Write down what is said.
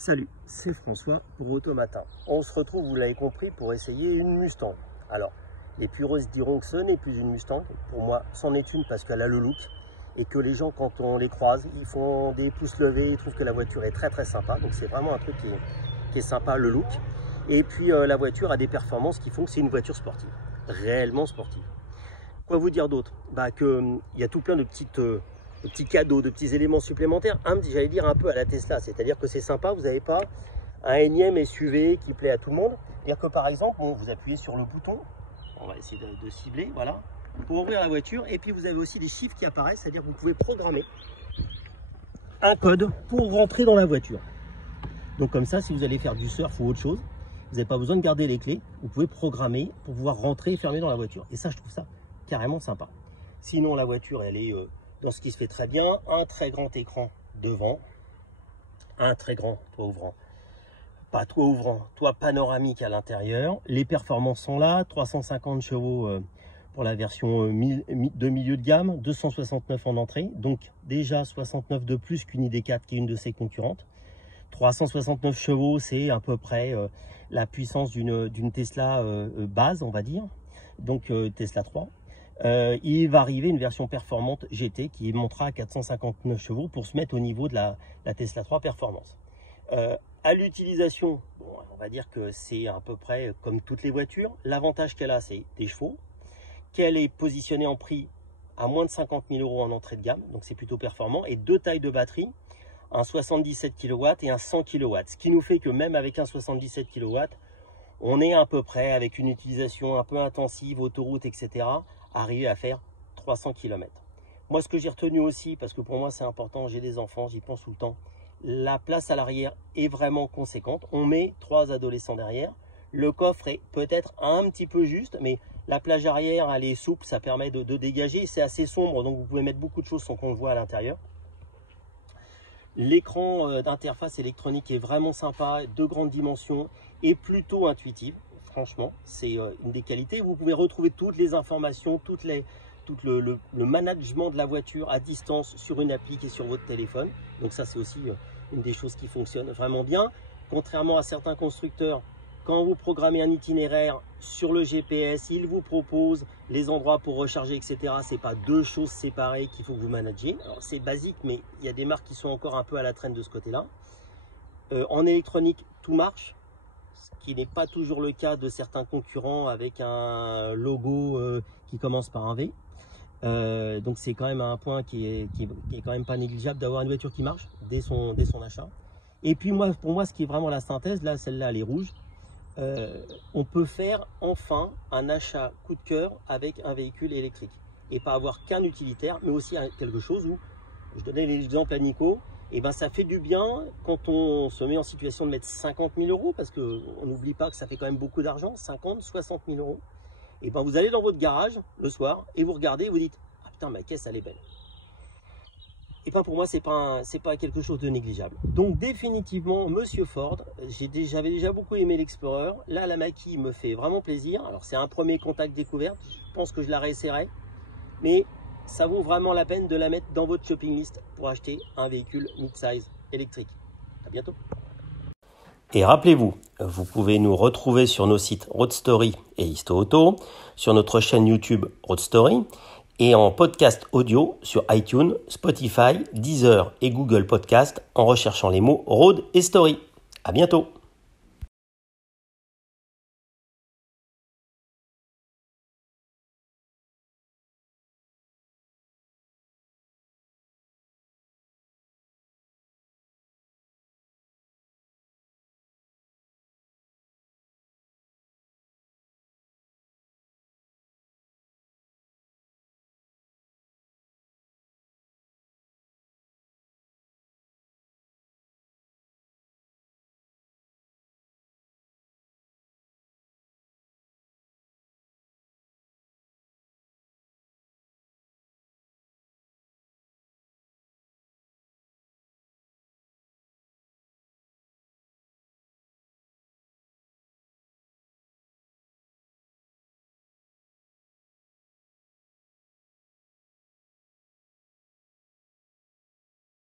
Salut, c'est François pour Automatin. On se retrouve, vous l'avez compris, pour essayer une Mustang. Alors, les puristes diront que ce n'est plus une Mustang. Pour moi, c'en est une parce qu'elle a le look et que les gens, quand on les croise, ils font des pouces levés, ils trouvent que la voiture est très sympa. Donc c'est vraiment un truc qui est sympa, le look. Et puis la voiture a des performances qui font que c'est une voiture sportive, réellement sportive. Quoi vous dire d'autre? Il y a tout plein de petits cadeaux, de petits éléments supplémentaires, j'allais dire un peu à la Tesla, c'est-à-dire que c'est sympa, vous n'avez pas un énième SUV qui plaît à tout le monde. C'est-à-dire que par exemple, vous appuyez sur le bouton, on va essayer de cibler, voilà, pour ouvrir la voiture, et puis vous avez aussi des chiffres qui apparaissent, c'est-à-dire que vous pouvez programmer un code pour rentrer dans la voiture. Donc comme ça, si vous allez faire du surf ou autre chose, vous n'avez pas besoin de garder les clés, vous pouvez programmer pour pouvoir rentrer et fermer dans la voiture. Et ça, je trouve ça carrément sympa. Sinon, la voiture, elle est dans ce qui se fait très bien, un très grand écran devant, un très grand toit ouvrant, pas toit ouvrant, toit panoramique à l'intérieur. Les performances sont là, 350 chevaux pour la version de milieu de gamme, 269 en entrée, donc déjà 69 de plus qu'une ID4 qui est une de ses concurrentes. 369 chevaux, c'est à peu près la puissance d'une Tesla base, on va dire, donc Tesla 3. Il va arriver une version performante GT qui montera à 459 chevaux pour se mettre au niveau de la Tesla 3 Performance. À l'utilisation, on va dire que c'est à peu près comme toutes les voitures. L'avantage qu'elle a, c'est des chevaux, qu'elle est positionnée en prix à moins de 50 000 € en entrée de gamme, donc c'est plutôt performant, et deux tailles de batterie, un 77 kW et un 100 kW, ce qui nous fait que même avec un 77 kW, on est à peu près avec une utilisation un peu intensive, autoroute, etc., arriver à faire 300 km. Moi, ce que j'ai retenu aussi, parce que pour moi c'est important, j'ai des enfants, j'y pense tout le temps, la place à l'arrière est vraiment conséquente. On met 3 adolescents derrière. Le coffre est peut-être un petit peu juste, mais la plage arrière, elle est souple, ça permet de dégager. C'est assez sombre, donc vous pouvez mettre beaucoup de choses sans qu'on le voit à l'intérieur. L'écran d'interface électronique est vraiment sympa, de grandes dimensions et plutôt intuitive. Franchement, c'est une des qualités. Vous pouvez retrouver toutes les informations, tout le management de la voiture à distance sur une appli qui est sur votre téléphone. Donc ça, c'est aussi une des choses qui fonctionne vraiment bien. Contrairement à certains constructeurs, quand vous programmez un itinéraire sur le GPS, il vous propose les endroits pour recharger, etc. Ce n'est pas deux choses séparées qu'il faut que vous managiez. Alors c'est basique, mais il y a des marques qui sont encore un peu à la traîne de ce côté-là. En électronique, tout marche, ce qui n'est pas toujours le cas de certains concurrents avec un logo qui commence par un V. Donc c'est quand même un point qui est quand même pas négligeable d'avoir une voiture qui marche dès son achat. Et puis pour moi, ce qui est vraiment la synthèse, là, celle-là, elle est rouge. On peut faire enfin un achat coup de cœur avec un véhicule électrique et pas avoir qu'un utilitaire, mais aussi quelque chose où, je donnais l'exemple à Nico, et ben ça fait du bien quand on se met en situation de mettre 50 000 € parce qu'on n'oublie pas que ça fait quand même beaucoup d'argent, 50, 60 000 €. Et ben vous allez dans votre garage le soir et vous regardez et vous dites « Ah putain, ma caisse elle est belle ». Et ben pour moi c'est pas quelque chose de négligeable. Donc définitivement Monsieur Ford, j'avais déjà beaucoup aimé l'Explorer. Là la Mach-E me fait vraiment plaisir. Alors c'est un premier contact découverte, je pense que je la réessayerai, mais ça vaut vraiment la peine de la mettre dans votre shopping list pour acheter un véhicule mid-size électrique. À bientôt. Et rappelez-vous, vous pouvez nous retrouver sur nos sites Road Story et Histo Auto, sur notre chaîne YouTube Road Story et en podcast audio sur iTunes, Spotify, Deezer et Google Podcast en recherchant les mots Road et Story. À bientôt.